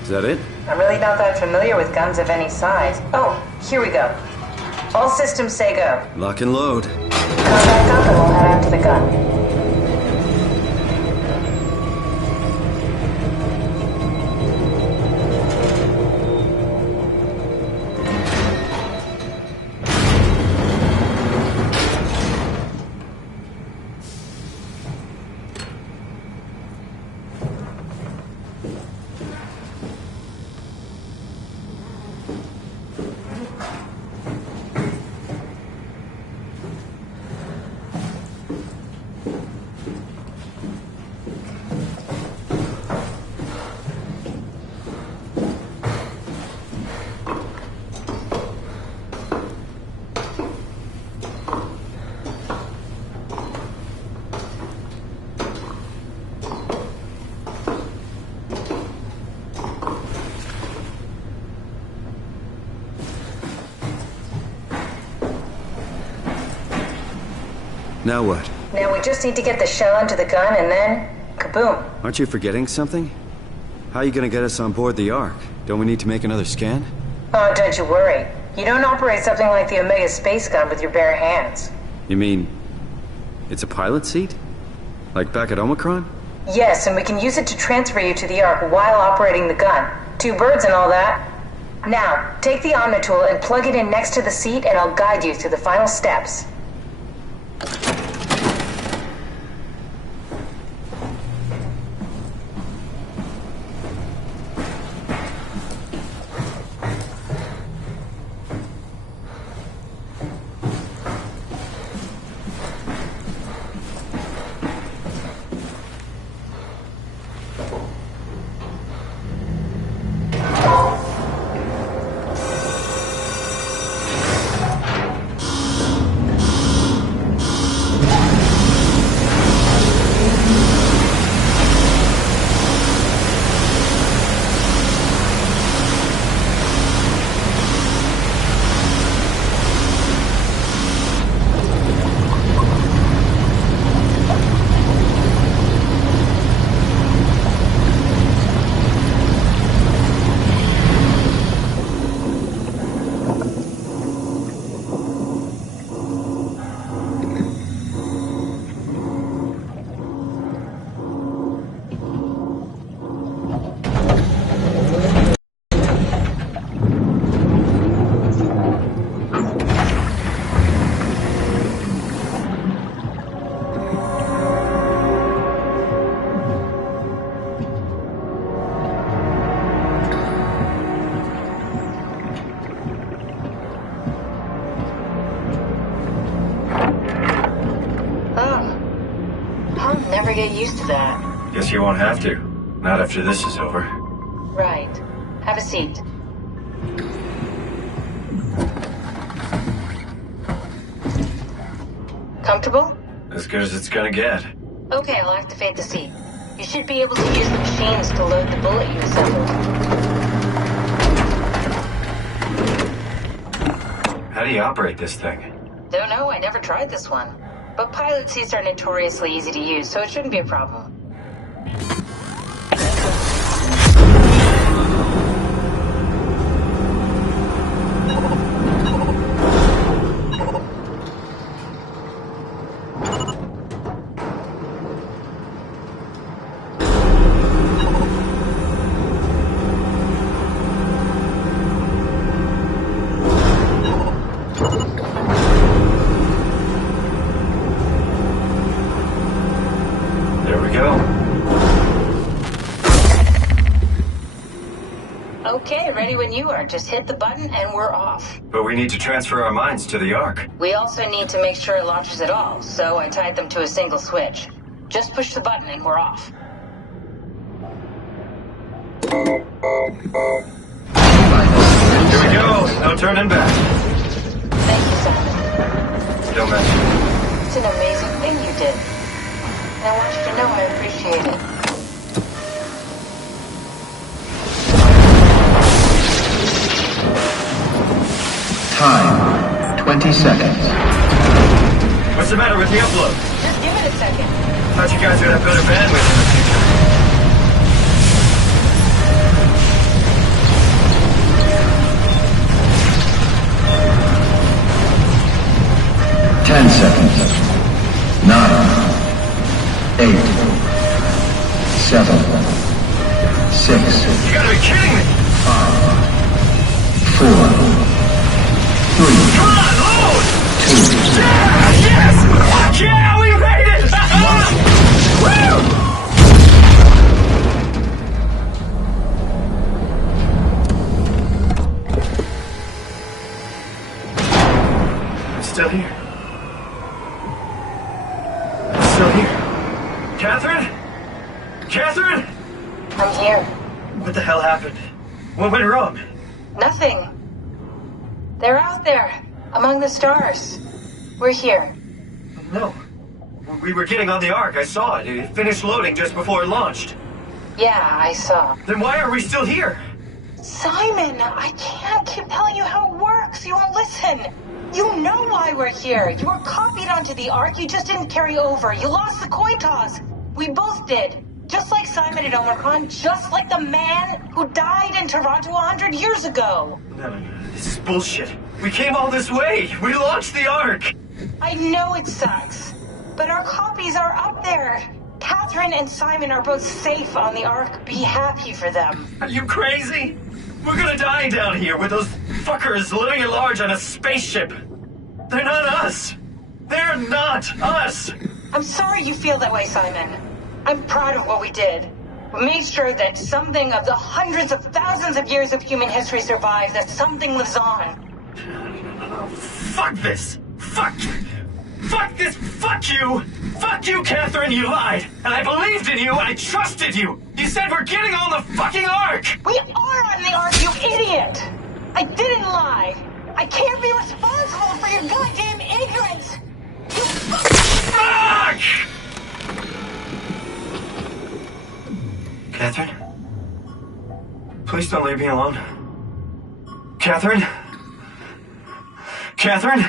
Is that it? I'm really not that familiar with guns of any size. Oh, here we go. All systems say go. Lock and load. Come back up and we'll head out to the gun. Now what? Now we just need to get the shell into the gun and then, kaboom. Aren't you forgetting something? How are you gonna get us on board the Ark? Don't we need to make another scan? Oh, don't you worry. You don't operate something like the Omega space gun with your bare hands. You mean, it's a pilot seat? Like back at Omicron? Yes, and we can use it to transfer you to the Ark while operating the gun. 2 birds and all that. Now, take the Omnitool and plug it in next to the seat and I'll guide you through the final steps. get used to that. Guess you won't have to. Not after this is over. Right. Have a seat. Comfortable? As good as it's gonna get. Okay, I'll activate the seat. You should be able to use the machines to load the bullet you assembled. How do you operate this thing? Don't know, I never tried this one. But pilot seats are notoriously easy to use, so it shouldn't be a problem. Okay, ready when you are. Just hit the button and we're off. But we need to transfer our minds to the Ark. We also need to make sure it launches at all, so I tied them to a single switch. Just push the button and we're off. Here we go. No turning back. Thank you, Simon. Don't mention it. It's an amazing thing you did. And I want you to know I appreciate it. Time, 20 seconds. What's the matter with the upload? Just give it a second. Thought you guys would have better bandwidth in the future. Ten seconds. 9, 8, 7, 6. You gotta be kidding me! 5, 4. 3, Come on, load! 2. Yeah! Yes! Fuck yeah! We made it! Woo! I'm still here. I'm still here. Catherine? Catherine? I'm here. What the hell happened? What went wrong? Nothing. They're out there, among the stars. We're here. No. We were getting on the Ark. I saw it. It finished loading just before it launched. Yeah, I saw. Then why are we still here? Simon, I can't keep telling you how it works. You won't listen. You know why we're here. You were copied onto the Ark. You just didn't carry over. You lost the coin toss. We both did. Just like Simon at Omicron, just like the man who died in Toronto 100 years ago. No. This is bullshit. We came all this way. We launched the Ark. I know it sucks, but our copies are up there. Catherine and Simon are both safe on the Ark. Be happy for them. Are you crazy? We're gonna die down here with those fuckers living at large on a spaceship. They're not us. They're not us. I'm sorry you feel that way, Simon. I'm proud of what we did. We made sure that something of the hundreds of thousands of years of human history survives, that something lives on. Fuck this. Fuck this. Fuck you. Fuck you, Catherine. You lied. And I believed in you. I trusted you. You said we're getting on the fucking Ark. We are on the Ark, you idiot. I didn't lie. I can't be responsible for your goddamn ignorance. You Fuck! Catherine? Please don't leave me alone. Catherine? Catherine?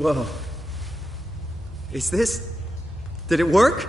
Whoa. Is this... Did it work?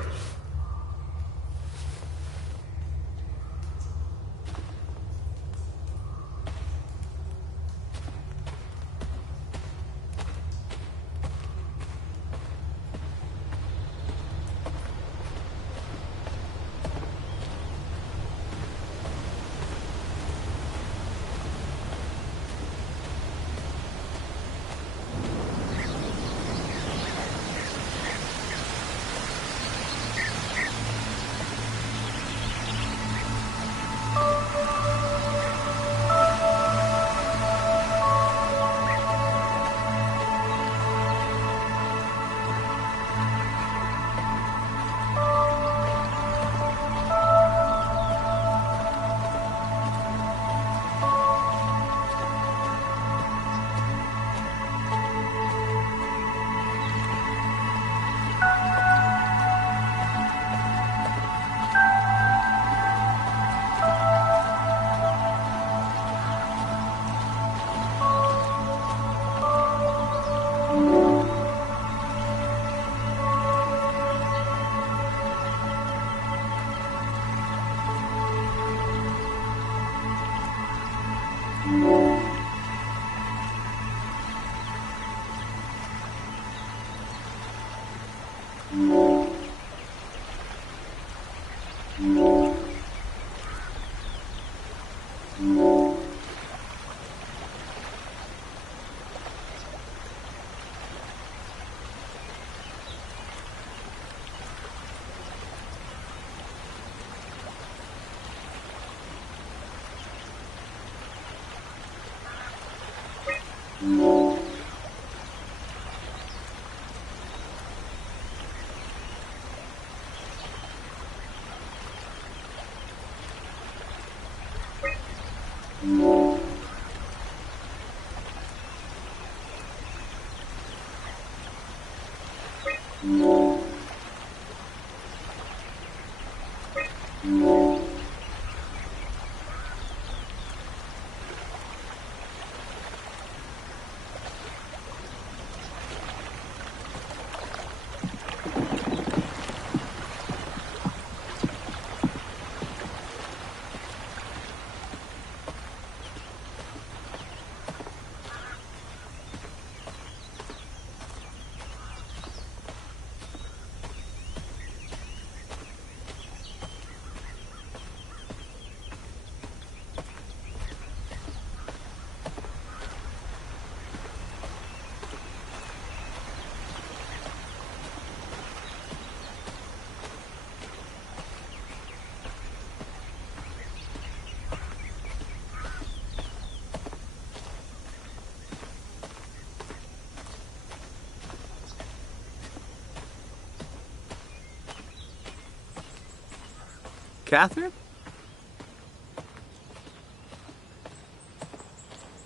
Catherine?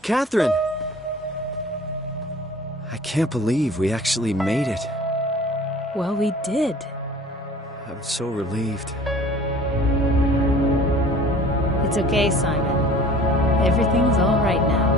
Catherine! I can't believe we actually made it. Well, we did. I'm so relieved. It's okay, Simon. Everything's all right now.